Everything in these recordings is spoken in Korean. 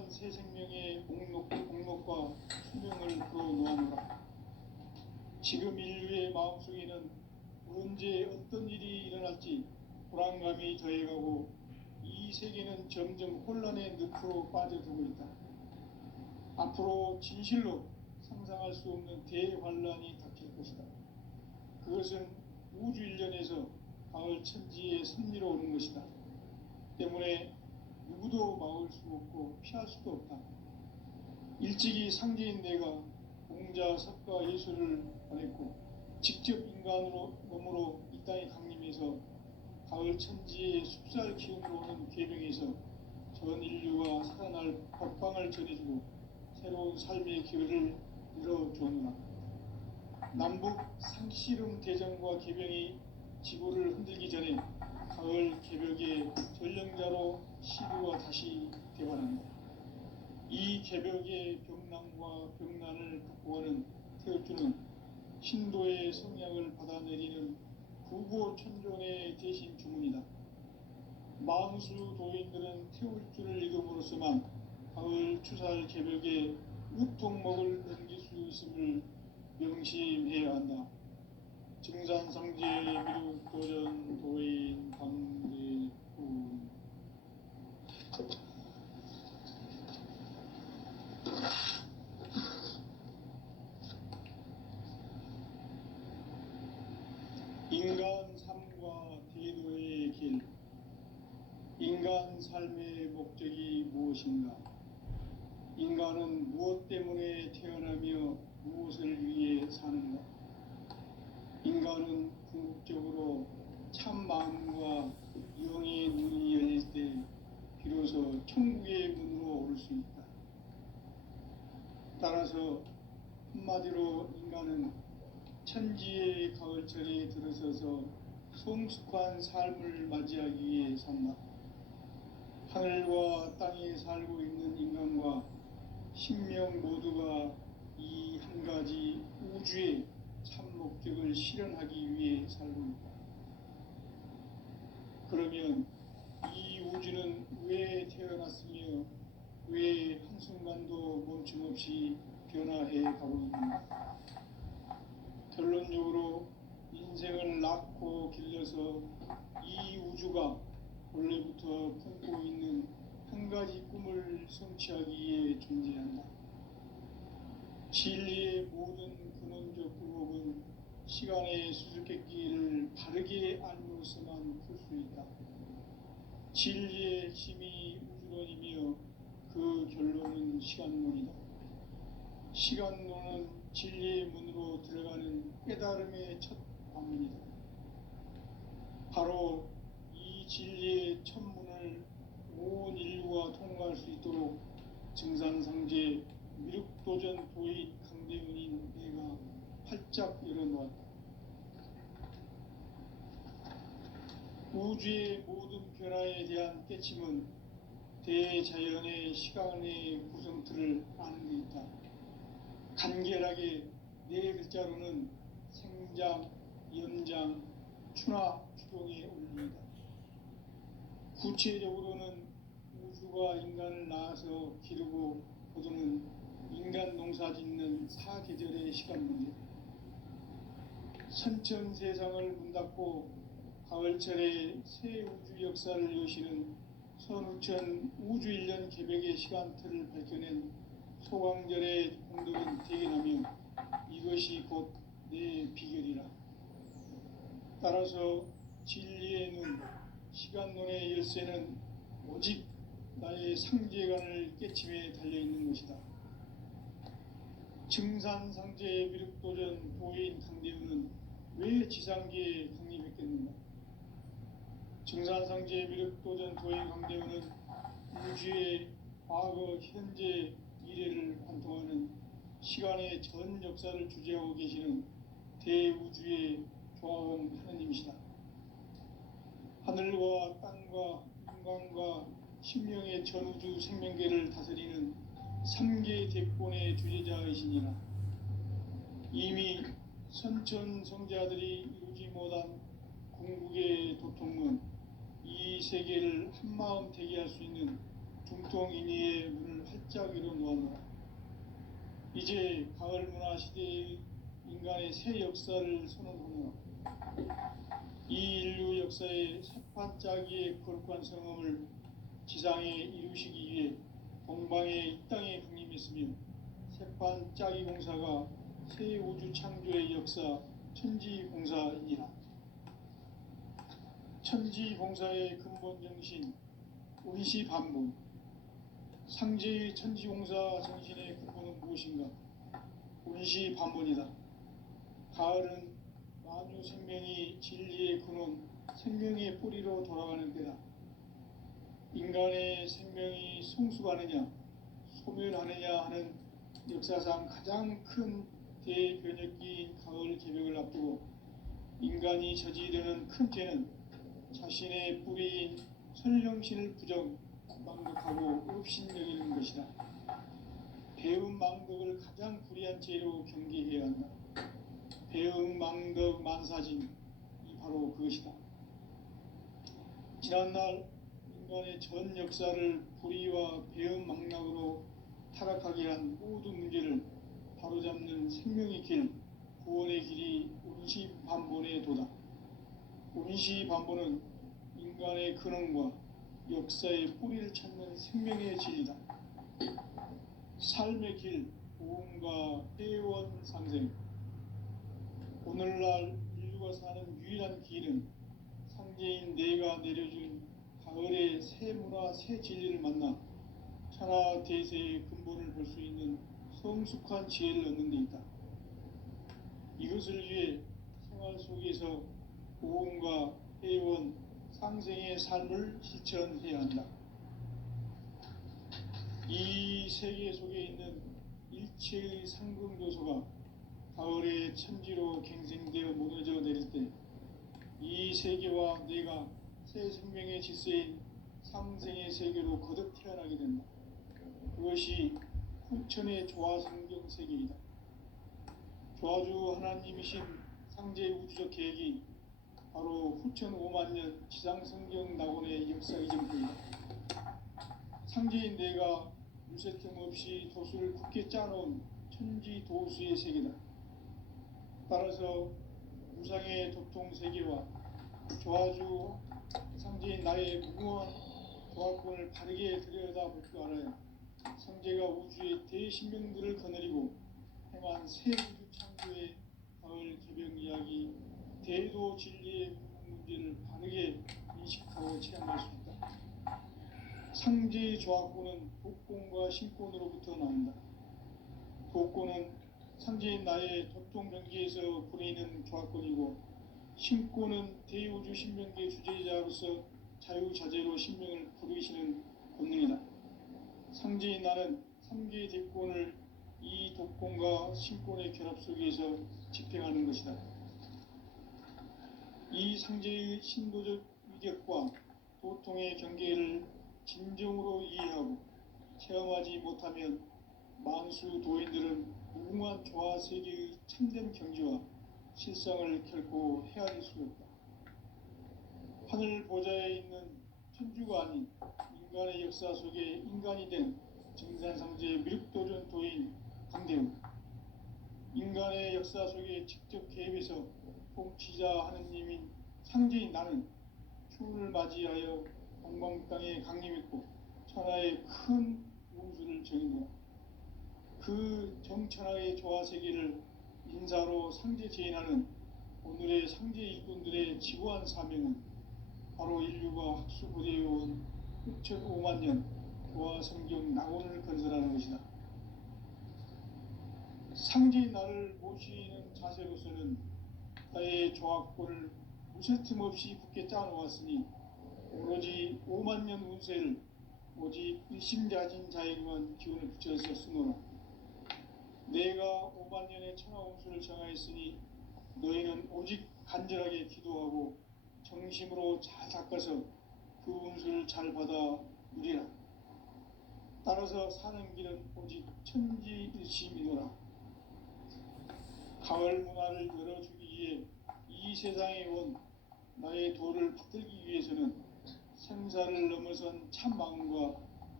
무한한 새 생명의 목록과 수명을 풀어놓아노라. 지금 인류의 마음속에는 언제 어떤 일이 일어날지 불안감이 더해가고 이 세계는 점점 혼란의 늪으로 빠져들고 있다. 앞으로 진실로 상상할 수 없는 대환란이 닥칠 것이다. 그것은 우주 일련에서 가을 천지의 섭리로 오는 것이다. 때문에 누구도 막을 수 없고 피할 수도 없다. 일찍이 상제인 내가 공자, 석가, 예수를 보냈고 직접 인간으로 몸으로 이 땅에 강림해서 가을 천지의 숲살 기운으로 오는 계명에서 전 인류가 살아날 법방을 전해주고 새로운 삶의 기회를 열어주었노라. 남북 상씨름 대전과 계병이 지구를 흔들기 전에 가을 개벽의 전령자로 시류가 다시 되어간다. 이 개벽의 병난과 병난을 극복하는 태어주는 신도의 성향을 받아내리는 구고천존의 대신 주문이다. 만수 도인들은 태울주를 읽음으로써만 가을 추살 개벽의 우통목을 넘길 수 있음을 명심해야 한다. 증산상제 미륵도전 도인 강대군. 인간 삶과 대도의 길. 인간 삶의 목적이 무엇인가? 인간은 무엇 때문에 태어나며 무엇을 위해 사는가? 인간은 궁극적으로 참 마음과 영의 눈이 열릴 때 비로소 천국의 문으로 오를 수 있다. 따라서 한마디로 인간은 천지의 가을철에 들어서서 성숙한 삶을 맞이하기 위해 산다. 하늘과 땅에 살고 있는 인간과 신명 모두가 이 한 가지 우주의 참 목적을 실현하기 위해 살고 있다. 그러면 이 우주는 왜 태어났으며 왜 한순간도 멈춤없이 변화해 가고 있는가? 결론적으로 인생을 낳고 길러서 이 우주가 원래부터 품고 있는 한 가지 꿈을 성취하기 위해 존재한다. 진리의 모든 근원적 의혹은 시간의 수수께끼를 바르게 알므로서만 풀 수 있다. 진리의 핵심이 우주론이며 그 결론은 시간론이다. 시간론은 진리의 문으로 들어가는 깨달음의 첫 방문이다. 바로 이 진리의 첫 문을 온 인류가 통과할 수 있도록 증산상제 미륵도전 도인 강대훈인 내가 활짝 열어놓았다. 우주의 모든 변화에 대한 깨침은 대자연의 시간의 구성틀을 아는 데 있다. 간결하게 네 글자로는 생장, 연장, 추나 추동의 원리이다. 구체적으로는 우주가 인간을 낳아서 기르고 거두는 인간 농사 짓는 사계절의 시간 문제. 선천 세상을 문 닫고 가을철에 새 우주 역사를 여시는 선우천 우주일년 개벽의 시간틀을 밝혀낸 소강절의 공덕은 대견하며 이것이 곧 내 비결이라. 따라서 진리의 눈, 시간론의 열쇠는 오직 나의 상제관을 깨침에 달려있는 것이다. 증산상제 미륵도전 도인 강대훈은 왜 지상계에 강림했겠는가? 증산상제 미륵도전 도인 강대훈은 우주의 과거, 현재, 미래를 관통하는 시간의 전 역사를 주재하고 계시는 대우주의 조화원 하느님이시다. 하늘과 땅과 인간과 신명의 전우주 생명계를 다스리는 3계 대권의 주제자이시니라. 이미 선천성자들이 이루지 못한 궁극의 도통은 이 세계를 한마음 되게 할 수 있는 중통인의의 문을 짝짝이로 놓았노라. 이제 가을 문화 시대의 인간의 새 역사를 선언하노라. 이 인류 역사의 새판짜기의 거룩한 성음을 지상에 이루시기 위해 동방의 이 땅에 강림했으며 새판짜기 공사가 새 우주 창조의 역사 천지공사이니라. 천지공사의 근본 정신 운시반본. 상제의 천지공사 정신의 근본은 무엇인가? 운시반본이다. 가을은 만유 생명이 진리의 근원, 생명의 뿌리로 돌아가는 때다. 인간의 생명이 성숙하느냐, 소멸하느냐 하는 역사상 가장 큰 대변혁기인 가을 개벽을 앞두고 인간이 저지르는 큰 죄는 자신의 뿌리인 선령신을 망덕하고 업신여기는 것이다. 배움 망덕을 가장 불의한 죄로 경계해야 한다. 배움 망덕 만사진, 이 바로 그것이다. 지난날 인간의 전 역사를 불의와 배움 망락으로 타락하게 한 모든 문제를 바로잡는 생명의 길, 구원의 길이 운시반본의 도다. 운시반본은 인간의 근원과 역사의 뿌리를 찾는 생명의 진리다. 삶의 길, 보험과 회원 상생. 오늘날 인류가 사는 유일한 길은 상제인 내가 내려준 가을의 새 문화, 새 진리를 만나 천하 대세의 근본을 볼 수 있는 성숙한 지혜를 얻는 데 있다. 이것을 위해 생활 속에서 보험과 회원, 상생의 삶을 실천해야 한다. 이 세계 속에 있는 일체의 상금 요소가 가을의 천지로 갱생되어 무너져 내릴 때 이 세계와 내가 새 생명의 질서인 상생의 세계로 거듭 태어나게 된다. 그것이 후천의 조화성경 세계이다. 조화주 하나님이신 상제의 우주적 계획이 바로 후천 5만년 지상성경 낙원의 역사 이전입니다. 상제인 내가 물새틈 없이 도수를 굳게 짜놓은 천지 도수의 세계다. 따라서 무상의 도통 세계와 조화주 상제인 나의 무궁한 조화권을 바르게 들여다볼 줄 알아야 상제가 우주의 대신명들을 거느리고 행한 새 우주 창조의 가을 개벽 이야기, 대도 진리의 문제를 바르게 인식하고 체험할 수 있다. 상제의 조화권은 독권과 신권으로부터 나온다. 독권은 상제인 나의 도통병기에서 부리는 조화권이고, 신권은 대우주 신명기의 주제자로서 자유자재로 신명을 부르시는 권능이다. 상제인 나는 3개의 대권을 이 독권과 신권의 결합 속에서 집행하는 것이다. 이 상제의 신도적 위격과 도통의 경계를 진정으로 이해하고 체험하지 못하면 만수 도인들은 무궁한 조화 세계의 참된 경지와 실상을 결코 헤아릴 수 없다. 하늘 보좌에 있는 천주가 아닌 인간의 역사 속에 인간이 된 정산상제의 미륵도전 도인 강대웅, 인간의 역사 속에 직접 개입해서 통치자 하느님인 상제인 나는 추운을 맞이하여 동방 땅에 강림했고 천하의 큰 운수를 정의노라. 그 정천하의 조화 세계를 인사로 상제 제인하는 오늘의 상제 일꾼들의 지구한 사명은 바로 인류가 학수부대해온 6,500년 조화 성경 낙원을 건설하는 것이다. 상제인 나를 모시는 자세로서는 나의 조화권을 무쇠틈 없이 굳게 짜놓았으니 오로지 5만년 운세를 오직 일심자진 자에게만 기운을 붙여서 쓰노라. 내가 5만년의 천하운수를 정하였으니 너희는 오직 간절하게 기도하고 정심으로 잘 닦아서 그 운수를 잘 받아 누리라. 따라서 사는 길은 오직 천지일심이노라. 가을 문화를 열어주기 위해 이 세상에 온 나의 도를 받들기 위해서는 생사를 넘어선 참 마음과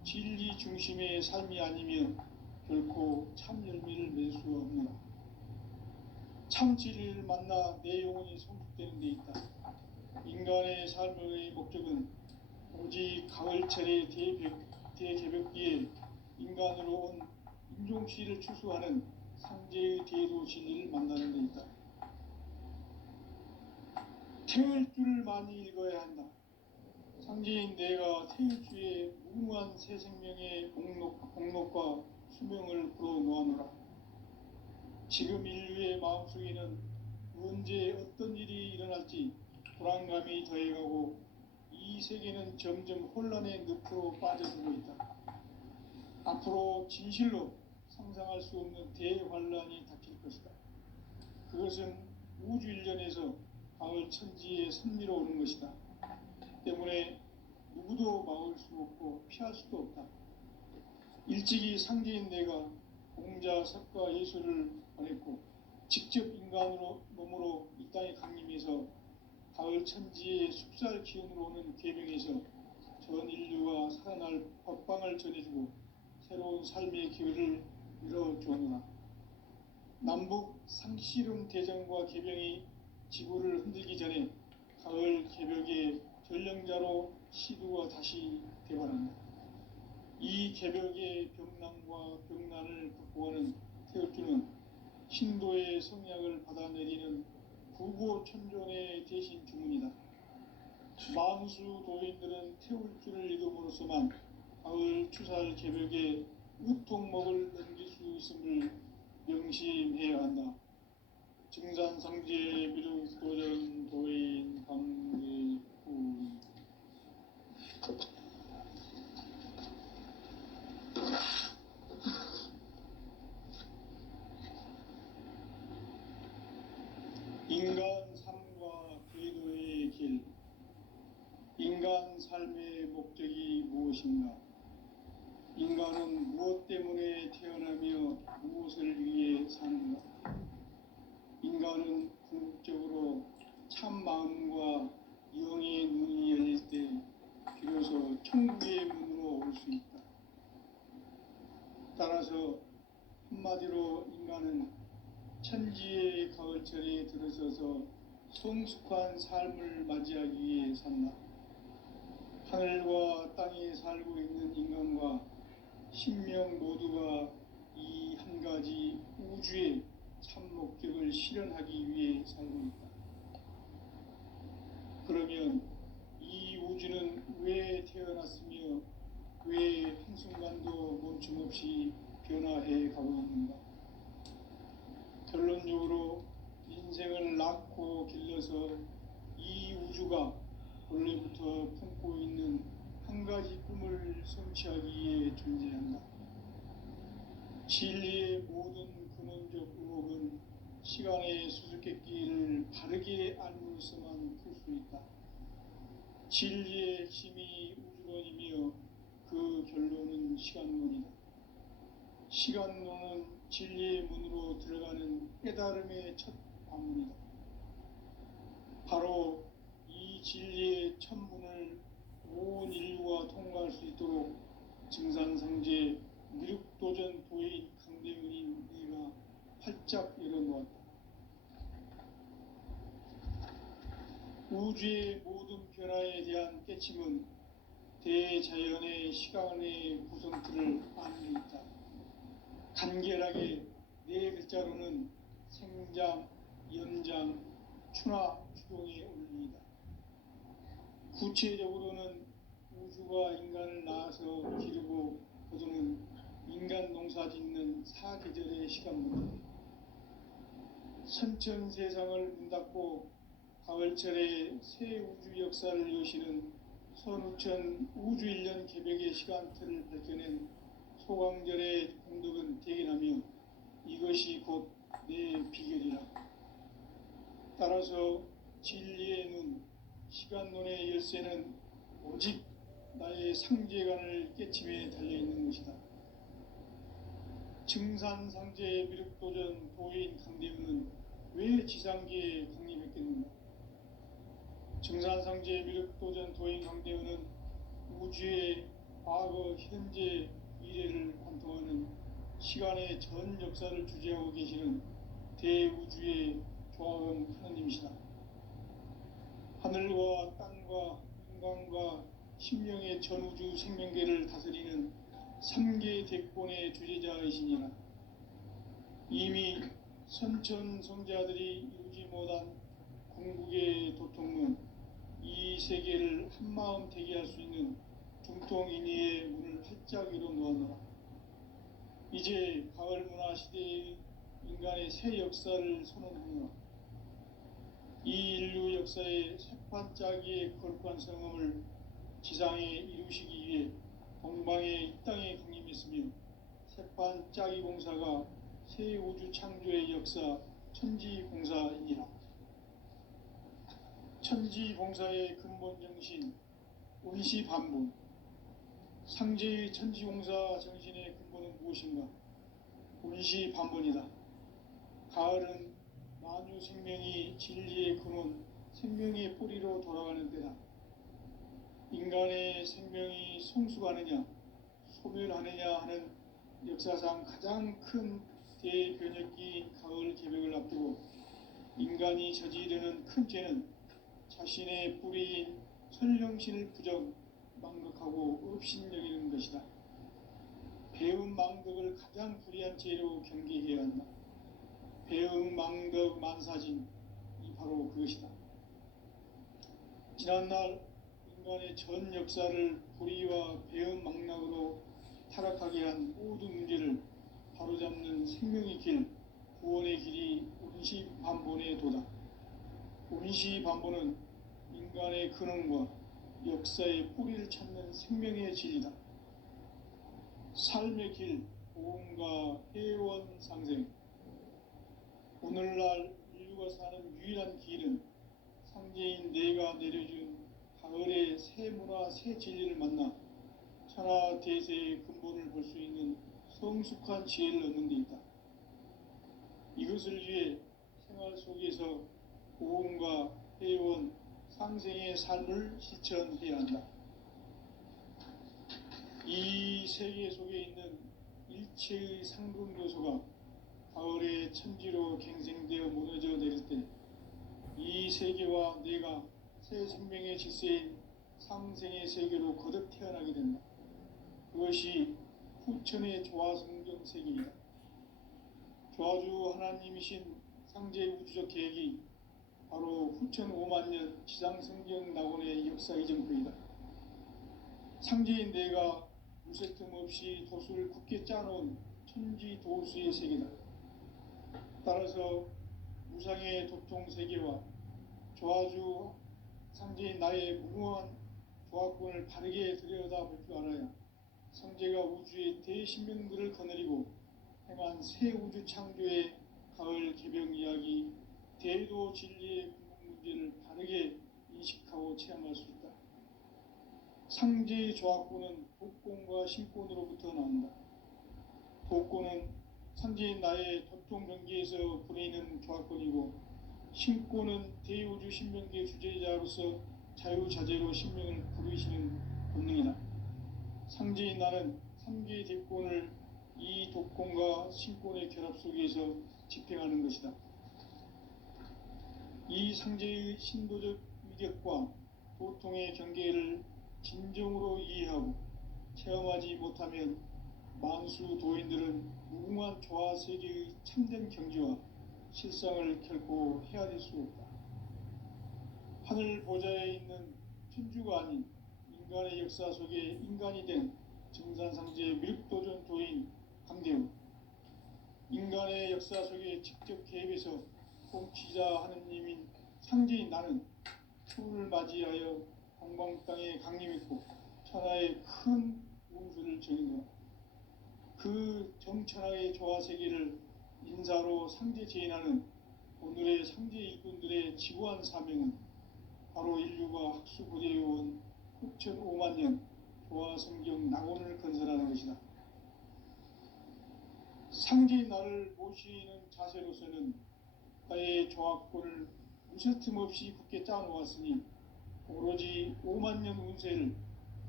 진리 중심의 삶이 아니면 결코 참 열매를 맺을 수 없노라. 참 진리를 만나 내 영혼이 성숙되는 데 있다. 인간의 삶의 목적은 오직 가을철의 대개벽기에 인간으로 온 인종씨를 추수하는 상제의 대도 진리를 만나는 데 있다. 태울 줄을 많이 읽어야 한다. 상제인 내가 태울주의 무궁한 새 생명의 목록과 수명을 불어놓아노라. 지금 인류의 마음속에는 언제 어떤 일이 일어날지 불안감이 더해가고 이 세계는 점점 혼란의 늪으로 빠져들고 있다. 앞으로 진실로 상상할 수 없는 대환란이 닥칠 것이다. 그것은 우주 일련에서 가을 천지의 섭리로 오는 것이다. 때문에 누구도 막을 수 없고 피할 수도 없다. 일찍이 상제인 내가 공자, 석가, 예수를 보냈고 직접 인간으로 몸으로 이 땅에 강림해서 가을 천지의 숲살 기운으로 오는 계명에서 전 인류가 살아날 법방을 전해주고 새로운 삶의 기회를 열어주었노라. 남북 상씨름 대전과 개병이 지구를 흔들기 전에 가을 개벽의 전령자로 시두가 다시 되어간다. 이 개벽의 병난과 병난을 극복하는 태엽주는 신도의 성약을 받아내리는 구고천존의 대신 주문이다. 만수 도인들은 태울주를 읽음으로써만 가을 추살 개벽의 으통목을 넘길 수 있음을 명심해야 한다. 증산상제 미륵도전 도인 강대구. 인간 삶과 궤도의 길. 인간 삶의 목적이 무엇인가? 인간은 무엇 때문에 태어나며 무엇을 위해 사는가? 인간은 궁극적으로 참 마음과 영의 눈이 열릴 때 비로소 천국의 문으로 올 수 있다. 따라서 한마디로 인간은 천지의 가을철에 들어서서 성숙한 삶을 맞이하기 위해 산다. 하늘과 땅에 살고 있는 인간과 신명 모두가 이 한 가지 우주의 참 목적을 실현하기 위해 살고 있다. 그러면 이 우주는 왜 태어났으며 왜 한순간도 멈춤없이 변화해 가고 있는가? 결론적으로 인생을 낳고 길러서 이 우주가 원래부터 품고 있는 한 가지 꿈을 성취하기 위해 존재한다. 진리의 모든 근원적 의혹은 시간의 수수께끼를 바르게 알므로서만 풀 수 있다. 진리의 핵심이 우주론이며 그 결론은 시간론이다. 시간론은 진리의 문으로 들어가는 깨달음의 첫 관문이다. 바로 이 진리의 첫 문을 온 인류가 통과할 수 있도록 증산상제 미륵도전 도인 강대윤인 네가 활짝 열어놓았다. 우주의 모든 변화에 대한 깨침은 대자연의 시간의 구성틀을 아는 데 있다. 간결하게 네 글자로는 생장, 연장, 추나 추동의 원리이다. 구체적으로는 우주가 인간을 낳아서 기르고 거두는 인간 농사 짓는 사계절의 시간문이다. 선천 세상을 문 닫고 가을철에 새 우주 역사를 여시는 선우천 우주일년 개벽의 시간틀을 밝혀낸 소강절의 공덕은 대견하며 이것이 곧 내 비결이라. 따라서 진리의 눈, 시간론의 열쇠는 오직 나의 상제관을 깨침에 달려있는 것이다. 증산상제 미륵도전 도인 강대윤은 왜 지상계에 강림했겠는가? 증산상제 미륵도전 도인 강대윤은 우주의 과거, 현재, 미래를 관통하는 시간의 전 역사를 주재하고 계시는 대우주의 조화음 하느님이시다. 하늘과 땅과 인간과 신명의 전우주 생명계를 다스리는 삼계 대권의 주재자이시니라. 이미 선천성자들이 이루지 못한 궁극의 도통문, 이 세계를 한마음 되게 할 수 있는 중통인의의 문을 활짝 열어 놓았노라. 이제 가을 문화 시대의 인간의 새 역사를 선언하노라. 이 인류 역사의 새판짜기의 거룩한 성음을 지상에 이루시기 위해 동방의 이 땅에 강림했으며, 새판짜기 공사가 새 우주 창조의 역사 천지공사이니라. 천지공사의 근본 정신 운시반본, 상제의 천지공사 정신의 근본은 무엇인가? 운시반본이다. 가을은 만유 생명이 진리의 근원, 생명의 뿌리로 돌아가는 때다. 인간의 생명이 성숙하느냐 소멸하느냐 하는 역사상 가장 큰 대변혁기인 가을 개벽을 앞두고 인간이 저지르는 큰 죄는 자신의 뿌리인 선령신을 부정, 망극하고 업신여기는 것이다. 배음 망덕을 가장 불의한 죄로 경계해야 한다. 배음 망덕 만사진, 이 바로 그것이다. 지난날 인간의 전 역사를 불의와 배음 망락으로 타락하게 한 모든 문제를 바로잡는 생명의 길, 구원의 길이 운시반본의 도다. 운시반본은 인간의 근원과 역사의 뿌리를 찾는 생명의 진리다. 삶의 길, 보험과 회원 상생. 오늘날 인류가 사는 유일한 길은 상제인 내가 내려준 가을의 새 문화, 새 진리를 만나 천하 대세의 근본을 볼 수 있는 성숙한 지혜를 얻는 데 있다. 이것을 위해 생활 속에서 보험과 회원, 상생의 삶을 실천해야 한다. 이 세계 속에 있는 일체의 상급 요소가 가을의 천지로 갱생되어 무너져 내릴 때 이 세계와 내가 새 생명의 질서인 상생의 세계로 거듭 태어나게 된다. 그것이 후천의 조화성경 세계이다. 조화주 하나님이신 상제 우주적 계획이 바로 후천 5만년 지상성경 낙원의 역사 이정표이다. 상제인 내가 무쇠 틈 없이 도수를 굳게 짜놓은 천지 도수의 세계다. 따라서 무상의 도통 세계와 조화주 상제인 나의 무궁한 조화권을 바르게 들여다볼 줄 알아야 상제가 우주의 대신명들을 거느리고 행한 새 우주 창조의 가을 개벽 이야기, 대도 진리의 근본 문제를 바르게 인식하고 체험할 수 있다. 상제의 조화권은 독권과 신권으로부터 나온다. 독권은 상제인 나의 도통 경계에서 부리는 조화권이고, 신권은 대우주 신명계 주제자로서 자유자재로 신명을 부르시는 본능이다. 상제인 나는 삼계의 대권을 이 독권과 신권의 결합 속에서 집행하는 것이다. 이 상제의 신도적 위격과 도통의 경계를 진정으로 이해하고 체험하지 못하면 만수 도인들은 무궁한 조화 세계의 참된 경지와 실상을 결코 헤아릴 수 없다. 하늘 보좌에 있는 천주가 아닌 인간의 역사 속에 인간이 된 정산상제 밀도전 도인 강대우, 인간의 역사 속에 직접 개입해서 통치자 하느님인 상제인 나는 추운을 맞이하여 동방 땅에 강림했고 천하의 큰 운수를 정인노라. 그 정천하의 조화 세계를 인사로 상제 제인하는 오늘의 상제 일꾼들의 지구한 사명은 바로 인류가 학수고대해온 후천 5만년 조화 성경 낙원을 건설하는 것이다. 상제인 나를 모시는 자세로서는 나의 조화권을 무쇠틈 없이 굳게 짜놓았으니 오로지 5만년 운세를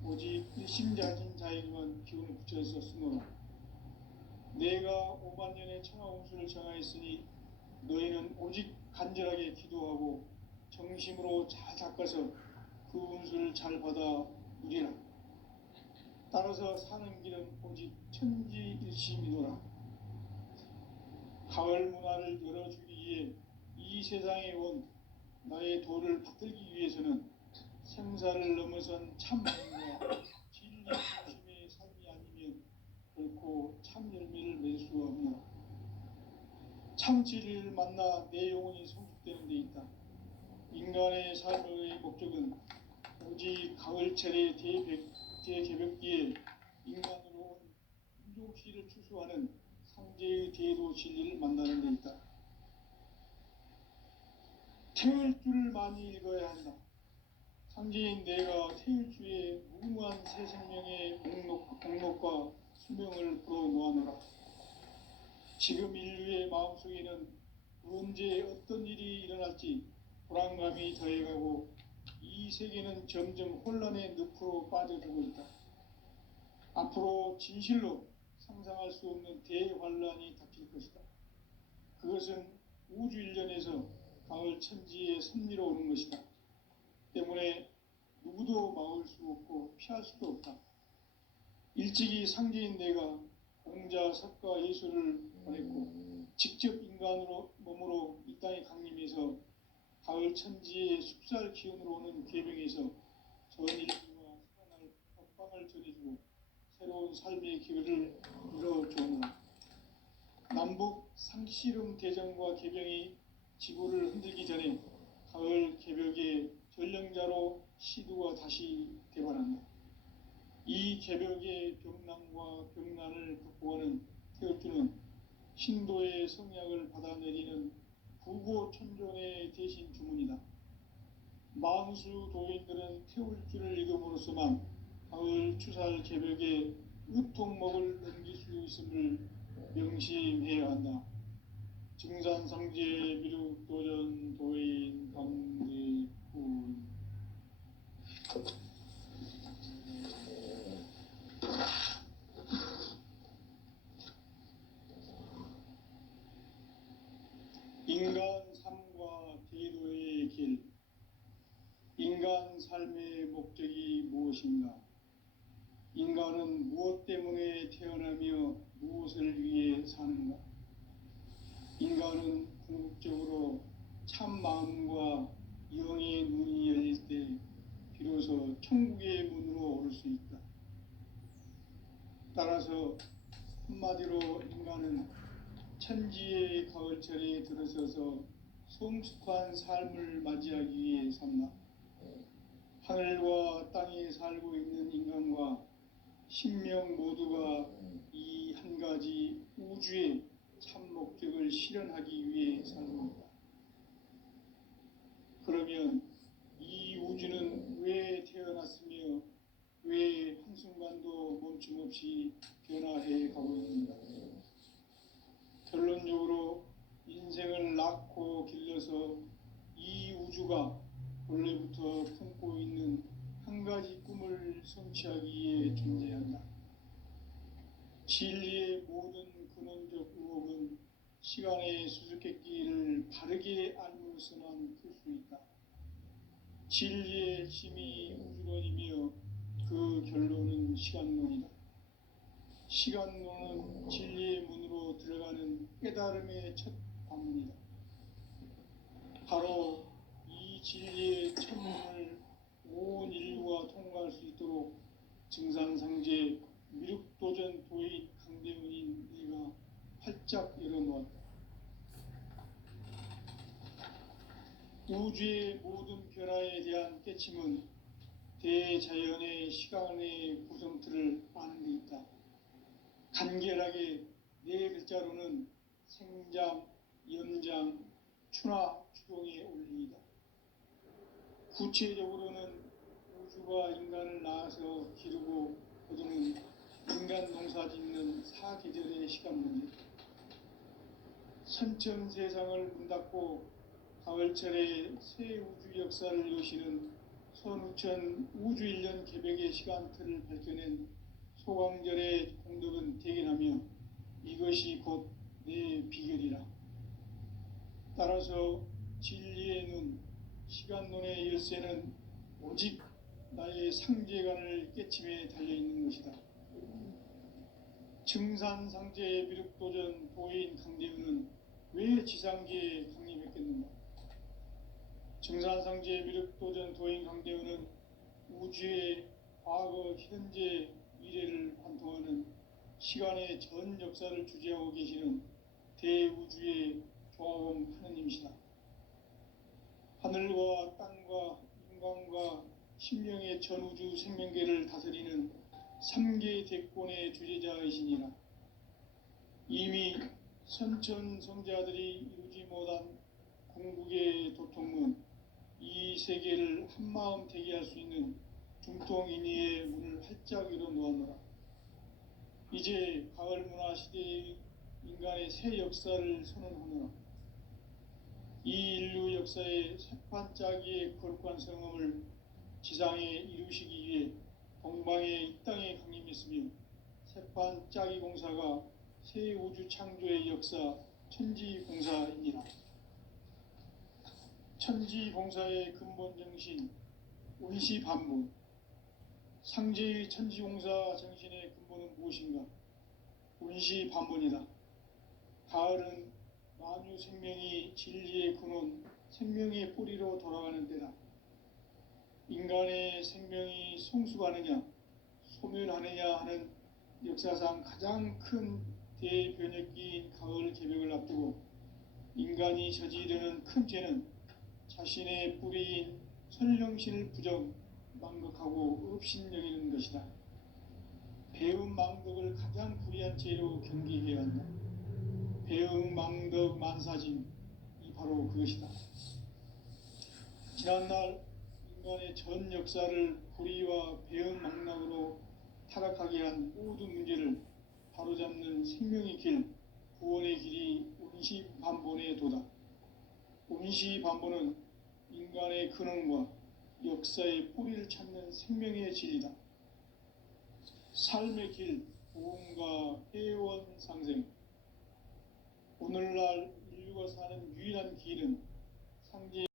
오직 일심자진 자에게만 기운을 붙여서 쓰노라. 내가 5만 년의 천하 운수를 정하였으니 너희는 오직 간절하게 기도하고 정심으로 잘 닦아서 그 운수를 잘 받아 누리라. 따라서 사는 길은 오직 천지일심이노라. 가을 문화를 열어주기 위해 이 세상에 온 나의 도를 받들기 위해서는 생사를 넘어선 참 마음과 진리 중심의 삶이 아니면 결코 참 열매를 맺을 수 없노라. 참 진리를 만나 내 영혼이 성숙되는 데 있다. 인간의 삶의 목적은 오직 가을철의 대개벽기에 인간으로 온 인종시를 추수하는 상제의 대도 진리를 만나는 데 있다. 태울 줄을 많이 읽어야 한다. 상제인 내가 태울 주에 무궁한 새 생명의 목록과 수명을 불어놓아노라. 지금 인류의 마음속에는 언제 어떤 일이 일어날지 불안감이 더해가고 이 세계는 점점 혼란의 늪으로 빠져들고 있다. 앞으로 진실로 상상할 수 없는 대환란이 닥칠 것이다. 그것은 우주 일련에서 가을 천지의 섭리로 오는 것이다. 때문에 누구도 막을 수 없고 피할 수도 없다. 일찍이 상제인 내가 공자, 석가, 예수를 보냈고 직접 인간으로 몸으로 이 땅에 강림해서 가을 천지의 숲살 기운으로 오는 계병에서 전 인류와 살아날 법방을 전해주고 새로운 삶의 기회를 열어주오노라. 남북 상씨름 대전과 계병이 지구를 흔들기 전에 가을 개벽의 전령자로 시두가 다시 대발한다. 이 개벽의 병난과 병난을 극복하는 태극주는 신도의 성약을 받아내리는 부고천존의 대신 주문이다. 만수 도인들은 태울 줄을 읽음으로써만 가을 추살 개벽의 으통목을 넘길 수 있음을 명심해야 한다. 증산상제 미륵도전 도인 강대군. 인간 삶과 대도의 길. 인간 삶의 목적이 무엇인가? 인간은 무엇 때문에 태어나며 무엇을 위해 사는가? 인간은 궁극적으로 참 마음과 영의 눈이 열릴 때 비로소 천국의 문으로 오를 수 있다. 따라서 한마디로 인간은 천지의 가을철에 들어서서 성숙한 삶을 맞이하기 위해 산다. 하늘과 땅에 살고 있는 인간과 신명 모두가 이 한 가지 우주의 참 목적을 실현하기 위해 살고 있다. 그러면 이 우주는 왜 태어났으며 왜 한순간도 멈춤없이 변화해 가고 있는가? 결론적으로 인생을 낳고 길러서 이 우주가 원래부터 품고 있는 한 가지 꿈을 성취하기 위해 존재한다. 진리의 모든 근원적 의혹은 시간의 수수께끼를 바르게 알므로서만 풀 수 있다. 진리의 힘이 우주론이며 그 결론은 시간론이다. 시간론은 진리의 문으로 들어가는 깨달음의 첫 관문이다. 바로 이 진리의 첫 문을 온 인류가 통과할 수 있도록 증산상제 미륵도전 도인 강대훈인 네가 활짝 열어놓았다. 우주의 모든 변화에 대한 깨침은 대자연의 시간의 구성틀을 아는 데 있다. 간결하게 네 글자로는 생장, 연장, 추나 추동의 원리이다. 구체적으로는 우주가 인간을 낳아서 기르고 거두는 인간 농사 짓는 사계절의 시간 문제. 선천 세상을 문 닫고 가을철에 새 우주 역사를 여시는 선우천 우주일년 개백의 시간틀을 밝혀낸 소강절의 공덕은 대견하며 이것이 곧 내 비결이라. 따라서 진리의 눈, 시간론의 열쇠는 오직 나의 상제관을 깨침에 달려있는 것이다. 증산상제의 미륵도전 도인 강대우는 왜 지상계에 강림했겠는가? 증산상제의 미륵도전 도인 강대우는 우주의 과거, 현재, 미래를 관통하는 시간의 전 역사를 주재하고 계시는 대우주의 조화범 하느님이시다. 하늘과 땅과 인간과 신명의 전우주 생명계를 다스리는 3개 대권의 주제자이시니라. 이미 선천성자들이 이루지 못한 궁극의 도통문, 이 세계를 한마음 되게 할 수 있는 중통인의의 문을 활짝 열어 놓았노라. 이제 가을 문화 시대의 인간의 새 역사를 선언하노라. 이 인류 역사의 새판짜기의 거룩한 성음을 지상에 이루시기 위해 동방의 이 땅에 강림했으며 새판짜기 공사가 새 우주 창조의 역사 천지공사이니라. 천지공사의 근본 정신 운시반분, 상제의 천지공사 정신의 근본은 무엇인가? 운시반분이다. 가을은 만유 생명이 진리의 근원, 생명의 뿌리로 돌아가는 때다. 인간의 생명이 성숙하느냐, 소멸하느냐 하는 역사상 가장 큰 대변혁기인 가을 개벽을 앞두고 인간이 저지르는 큰 죄는 자신의 뿌리인 선령신을 부정, 망극하고 업신여기는 것이다. 배음 망덕을 가장 불의한 죄로 경계해야 한다. 배음 망덕 만사진, 이 바로 그것이다. 지난날 인간의 전 역사를 불의와 배음 망락으로 타락하게 한 모든 문제를 바로잡는 생명의 길, 구원의 길이 운시반본의 도다. 운시반본은 인간의 근원과 역사의 뿌리를 찾는 생명의 진리다. 삶의 길, 구원과 회원 상생. 오늘날 인류가 사는 유일한 길은 상제